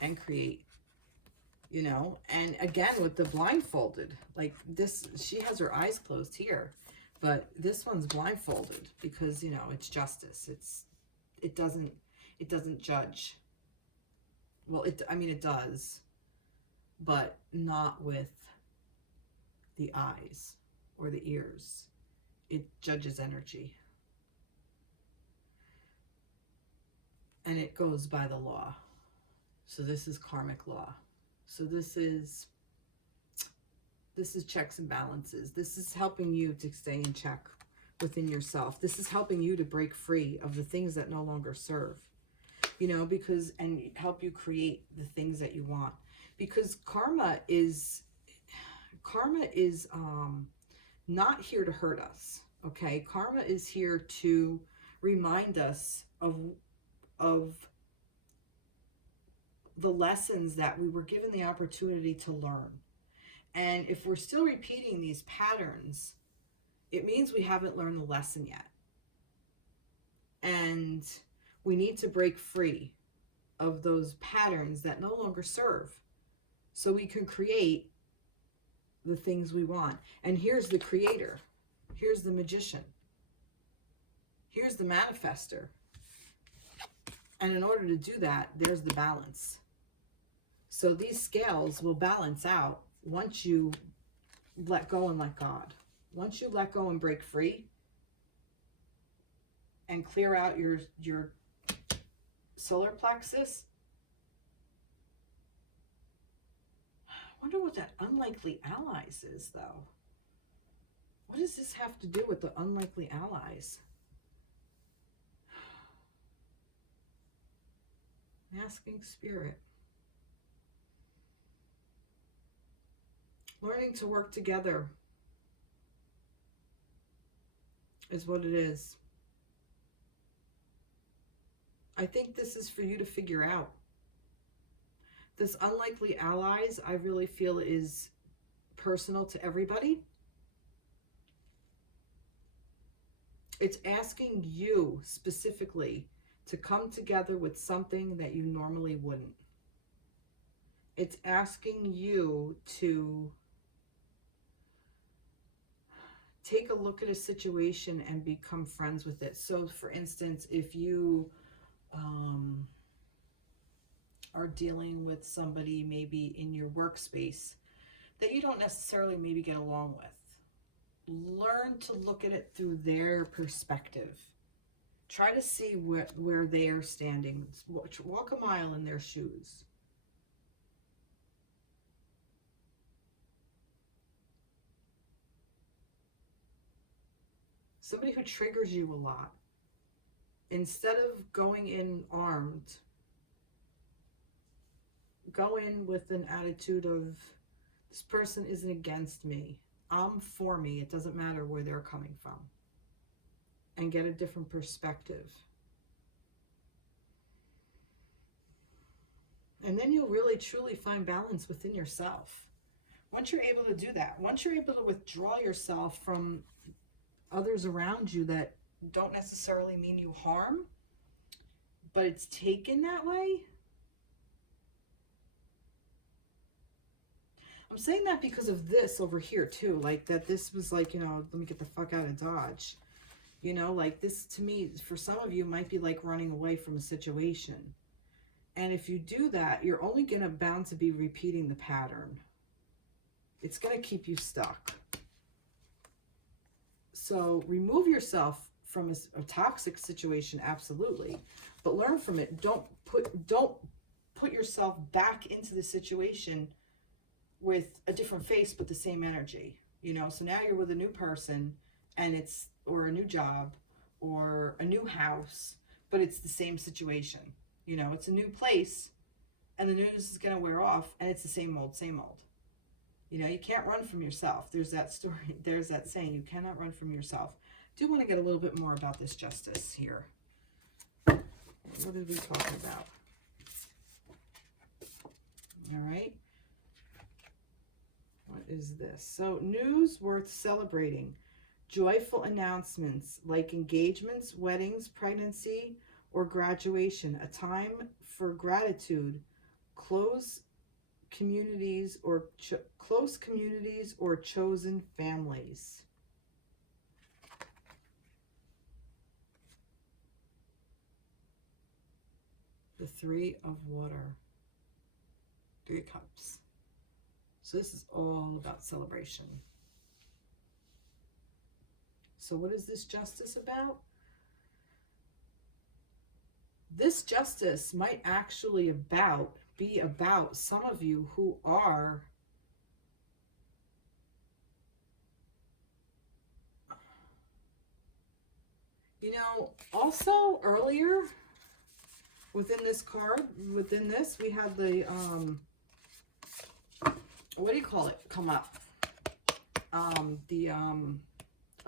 and create, you know. And again, with the blindfolded, like this, she has her eyes closed here, but this one's blindfolded because, you know, it's justice. It doesn't judge. Well, I mean, it does, but not with the eyes or the ears. It judges energy. And it goes by the law. So this is karmic law. So this is checks and balances. This is helping you to stay in check within yourself. This is helping you to break free of the things that no longer serve. You know, because, and help you create the things that you want. Because karma is not here to hurt us. Okay? Karma is here to remind us of the lessons that we were given the opportunity to learn. And if we're still repeating these patterns, it means we haven't learned the lesson yet. And we need to break free of those patterns that no longer serve so we can create the things we want. And here's the creator. Here's the magician. Here's the manifester. And in order to do that, there's the balance. So these scales will balance out once you let go and let God. Once you let go and break free and clear out your solar plexus. I wonder what that unlikely allies is, though. What does this have to do with the unlikely allies? Asking spirit. Learning to work together is what it is. I think this is for you to figure out. This unlikely allies, I really feel, is personal to everybody. It's asking you specifically to come together with something that you normally wouldn't. It's asking you to take a look at a situation and become friends with it. So, for instance, if you are dealing with somebody maybe in your workspace that you don't necessarily maybe get along with, learn to look at it through their perspective. Try to see where they are standing. Walk a mile in their shoes. Somebody who triggers you a lot. Instead of going in armed, go in with an attitude of, this person isn't against me. I'm for me. It doesn't matter where they're coming from. And get a different perspective. And then you'll really truly find balance within yourself. Once you're able to do that, once you're able to withdraw yourself from others around you that don't necessarily mean you harm, but it's taken that way. I'm saying that because of this over here too, like that this was like, you know, let me get the fuck out of Dodge. You know, like this to me, for some of you, might be like running away from a situation. And if you do that, you're only bound to be repeating the pattern. It's going to keep you stuck. So remove yourself from a toxic situation, absolutely. But learn from it. Don't put yourself back into the situation with a different face but the same energy. You know, so now you're with a new person and or a new job or a new house, but it's the same situation. You know, it's a new place and the news is going to wear off and it's the same old, same old. You know, you can't run from yourself. There's that story, there's that saying, you cannot run from yourself. I do want to get a little bit more about this justice here. What did we talk about? All right. What is this? So, news worth celebrating. Joyful announcements like engagements, weddings, pregnancy, or graduation. A time for gratitude. Close communities or chosen families. The Three of Water. 3 Cups. So this is all about celebration. So what is this justice about? This justice might actually be about some of you who are also earlier within this card, within this, we had the, what do you call it? Come up.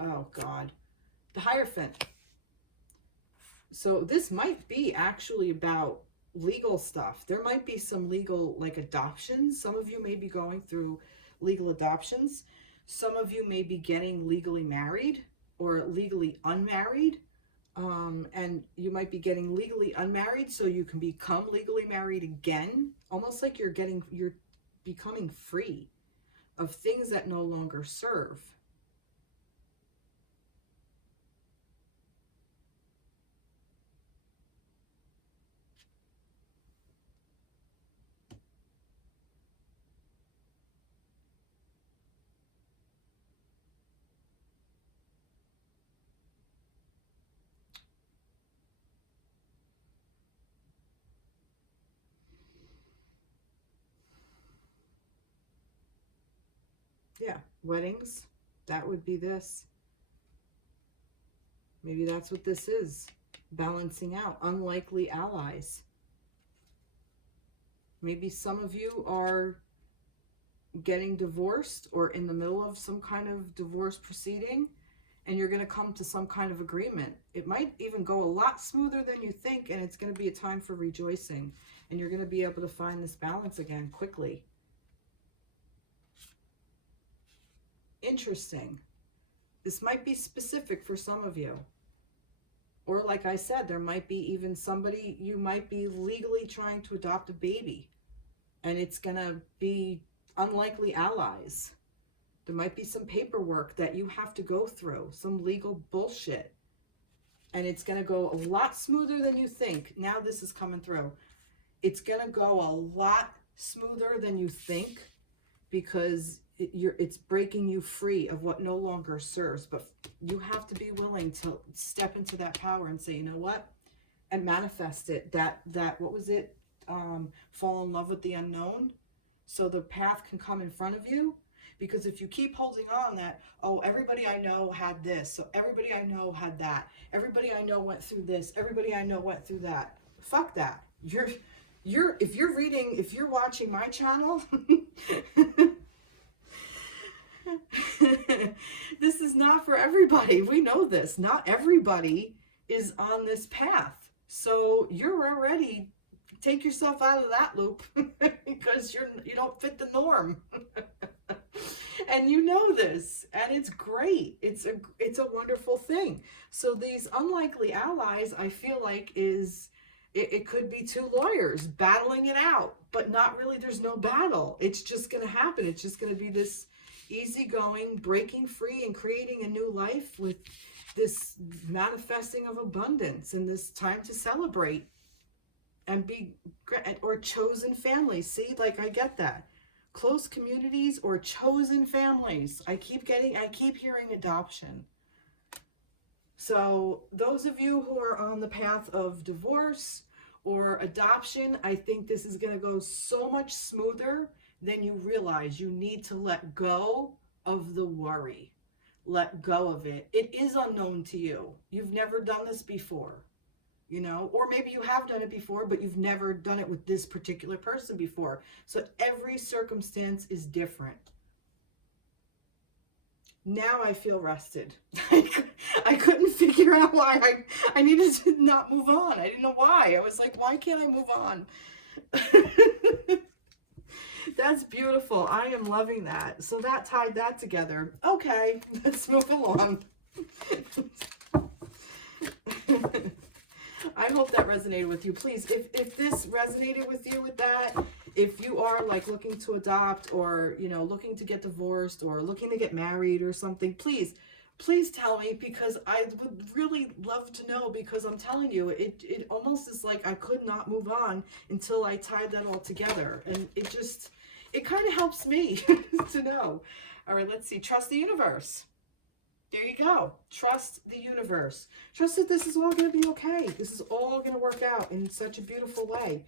Oh God, the Hierophant. So this might be actually about legal stuff. There might be some legal, like adoptions. Some of you may be going through legal adoptions. Some of you may be getting legally married or legally unmarried. And you might be getting legally unmarried so you can become legally married again. Almost like you're becoming free of things that no longer serve. Yeah, weddings, that would be this. Maybe that's what this is. Balancing out unlikely allies. Maybe some of you are getting divorced or in the middle of some kind of divorce proceeding, and you're going to come to some kind of agreement. It might even go a lot smoother than you think, and it's going to be a time for rejoicing, and you're going to be able to find this balance again quickly. Interesting. This might be specific for some of you. Or like I said, there might be even somebody, you might be legally trying to adopt a baby, and it's going to be unlikely allies. There might be some paperwork that you have to go through, some legal bullshit. And it's going to go a lot smoother than you think. Now this is coming through. It's going to go a lot smoother than you think, because it's breaking you free of what no longer serves. But you have to be willing to step into that power and say, you know what? And manifest it. That what was it? Fall in love with the unknown. So the path can come in front of you. Because if you keep holding on that, oh, everybody I know had this, so everybody I know had that, everybody I know went through this, everybody I know went through that. Fuck that. If you're watching my channel, this is not for everybody. We know this. Not everybody is on this path. So you're already, take yourself out of that loop because you don't fit the norm. And you know this, and it's great. It's a wonderful thing. So these unlikely allies, I feel like, it could be two lawyers battling it out, but not really. There's no battle. It's just going to happen. It's just going to be this easygoing, breaking free and creating a new life with this manifesting of abundance and this time to celebrate and be, or chosen families. See, like, I get that. Close communities or chosen families. I keep hearing adoption. So those of you who are on the path of divorce or adoption, I think this is going to go so much smoother than you realize. You need to let go of the worry. Let go of it. It is unknown to you. You've never done this before. You know, or maybe you have done it before, but you've never done it with this particular person before. So every circumstance is different. Now I feel rested. I couldn't figure out why I needed to not move on. I didn't know why. I was like, why can't I move on? That's beautiful. I am loving that. So that tied that together. Okay, let's move along. I hope that resonated with you. Please, if this resonated with you with that, if you are like looking to adopt or, you know, looking to get divorced or looking to get married or something, please tell me, because I would really love to know, because I'm telling you, it almost is like I could not move on until I tied that all together. And it kind of helps me to know. All right, let's see. Trust the universe. There you go. Trust the universe. Trust that this is all going to be okay. This is all going to work out in such a beautiful way.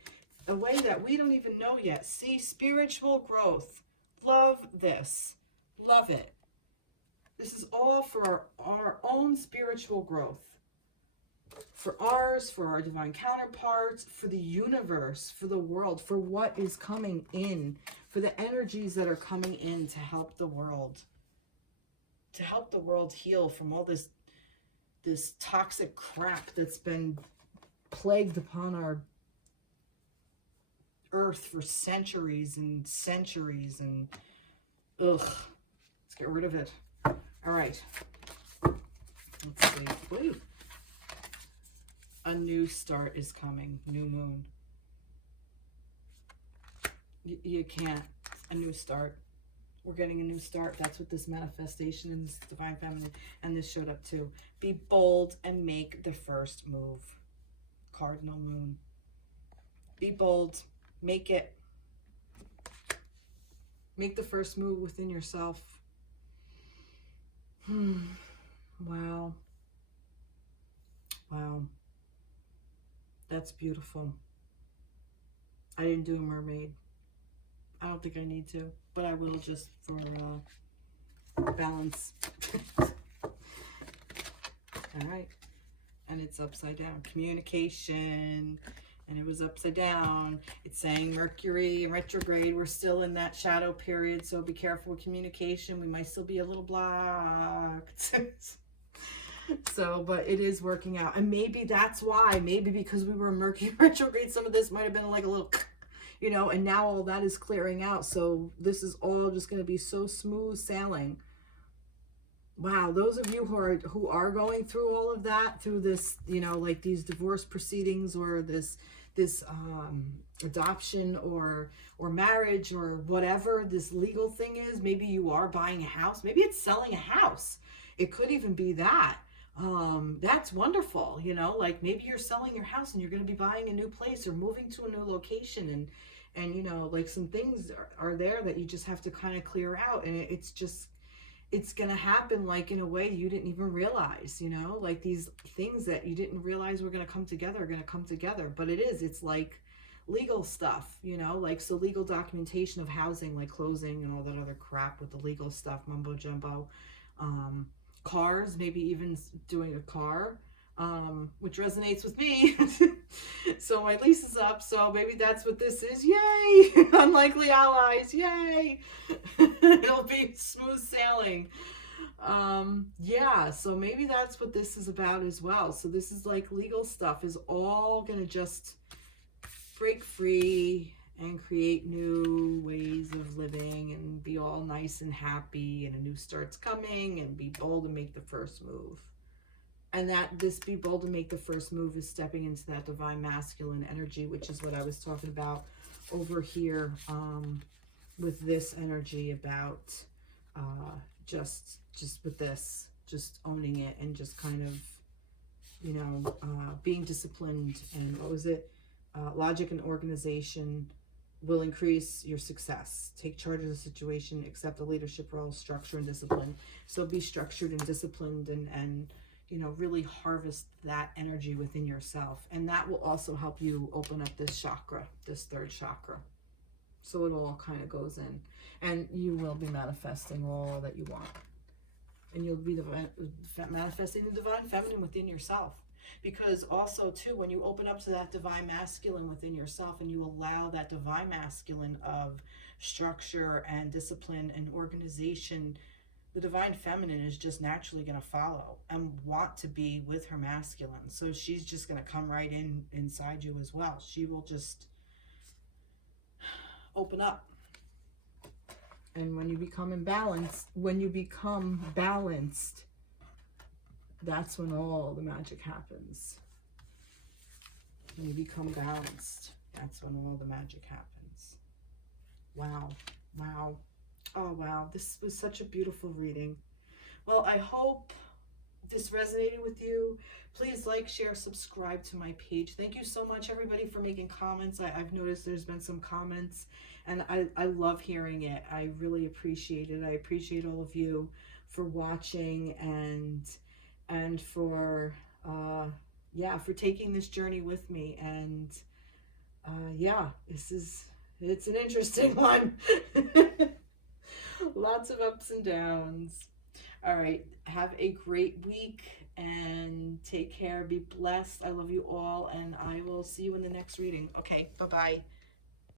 A way that we don't even know yet. See, spiritual growth. Love this. Love it. This is all for our own spiritual growth. For ours, for our divine counterparts, for the universe, for the world, for what is coming in, for the energies that are coming in to help the world. To help the world heal from all this toxic crap that's been plagued upon our earth for centuries and centuries. And ugh, let's get rid of it. All right, let's see. Woo. A new start is coming. New moon. You can't. A new start. We're getting a new start. That's what this manifestation and this divine feminine and this showed up too. Be bold and make the first move. Cardinal moon. Be bold. Make it. Make the first move within yourself. Wow. Wow. That's beautiful. I didn't do a mermaid. I don't think I need to, but I will just for balance. All right. And it's upside down. Communication. And it was upside down. It's saying Mercury in retrograde. We're still in that shadow period, so be careful with communication. We might still be a little blocked. So, but it is working out. And maybe that's why. Maybe because we were in Mercury retrograde, some of this might have been like a little... You know, and now all that is clearing out. So this is all just going to be so smooth sailing. wow, those of you who are going through all of that, through this, you know, like these divorce proceedings, or this adoption or marriage, or whatever this legal thing is. Maybe you are buying a house. Maybe it's selling a house. It could even be that. That's wonderful. You know, like maybe you're selling your house and you're going to be buying a new place or moving to a new location, and you know, like some things are there that you just have to kind of clear out, and it's gonna happen like in a way you didn't even realize, you know, like these things that you didn't realize were gonna come together are gonna come together. But it's like legal stuff, you know, like, so legal documentation of housing, like closing and all that other crap with the legal stuff, mumbo jumbo. Cars, maybe even doing a car, which resonates with me. So my lease is up, so maybe that's what this is. Yay! Unlikely allies, yay! It'll be smooth sailing. Yeah, so maybe that's what this is about as well. So this is like legal stuff is all gonna just break free and create new ways of living and be all nice and happy, and a new start's coming, and be bold and make the first move. And that this be bold to make the first move is stepping into that divine masculine energy, which is what I was talking about over here, with this energy about just with this, just owning it, and just kind of, you know, being disciplined. And what was it? Logic and organization will increase your success. Take charge of the situation, accept the leadership role, structure and discipline. So be structured and disciplined, and you know, really harvest that energy within yourself. And that will also help you open up this chakra, this third chakra. So it all kind of goes in, and you will be manifesting all that you want. And you'll be manifesting the divine feminine within yourself. Because also too, when you open up to that divine masculine within yourself, and you allow that divine masculine of structure and discipline and organization, the divine feminine is just naturally going to follow and want to be with her masculine. So she's just going to come right inside you as well. She will just open up. And when you become balanced, that's when all the magic happens. When you become balanced, that's when all the magic happens. Wow. Wow. Oh, wow. This was such a beautiful reading. Well, I hope this resonated with you. Please like, share, subscribe to my page. Thank you so much, everybody, for making comments. I've noticed there's been some comments, and I love hearing it. I really appreciate it. I appreciate all of you for watching, and for for taking this journey with me. And it's an interesting one. Lots of ups and downs. All right, have a great week and take care. Be blessed. I love you all, and I will see you in the next reading. Okay, bye-bye.